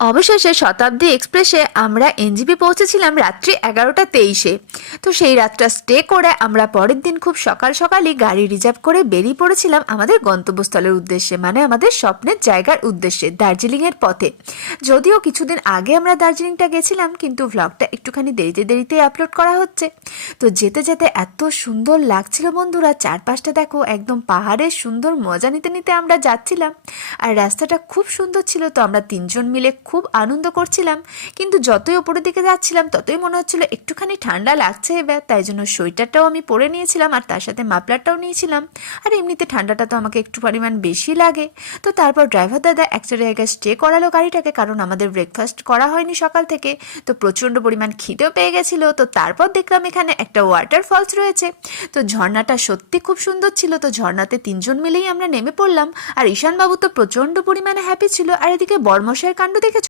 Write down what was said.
অবশেষে শতাব্দী এক্সপ্রেসে আমরা এনজিপি পৌঁছেছিলাম রাত্রি 11টা 23-এ। তো সেই রাতটা স্টে করে আমরা পরের দিন খুব সকাল সকালই গাড়ি রিজার্ভ করে বেরিয়ে পড়েছিলাম আমাদের গন্তব্যস্থলের উদ্দেশ্যে, মানে আমাদের স্বপ্নের জায়গার উদ্দেশ্যে, দার্জিলিংয়ের পথে। যদিও কিছুদিন আগে আমরা দার্জিলিংটা গেছিলাম, কিন্তু ভ্লগটা একটুখানি দেরিতে দেরিতে আপলোড করা হচ্ছে। তো যেতে যেতে এত সুন্দর লাগছিল বন্ধুরা, চারপাশটা দেখো, একদম পাহাড়ের সুন্দর মজা নিতে নিতে আমরা যাচ্ছিলাম। আর রাস্তাটা খুব সুন্দর ছিল, তো আমরা তিনজন মিলে খুব আনন্দ করছিলাম। কিন্তু যতই ওপরের দিকে যাচ্ছিলাম ততই মনে হচ্ছিল একটুখানি ঠান্ডা লাগছে এবার, তাই জন্য সোয়েটারটাও আমি পরে নিয়েছিলাম আর তার সাথে মাফলারটাও নিয়েছিলাম। আর এমনিতে ঠান্ডাটা তো আমাকে একটু পরিমাণ বেশি লাগে। তো তারপর ড্রাইভার দাদা একটা জায়গায় স্টে করালো গাড়িটাকে, কারণ আমাদের ব্রেকফাস্ট করা হয়নি সকাল থেকে। তো প্রচণ্ড পরিমাণ খিদেও পেয়ে গেছিলো। তো তারপর দেখলাম এখানে একটা ওয়াটার ফলস রয়েছে। তো ঝর্ণাটা সত্যি খুব সুন্দর ছিল। তো ঝর্ণাতে তিনজন মিলেই আমরা নেমে পড়লাম। আর ঈশানবাবু তো প্রচণ্ড পরিমাণে হ্যাপি ছিল। আর এদিকে বরমশাইয়ের কাণ্ড দেখে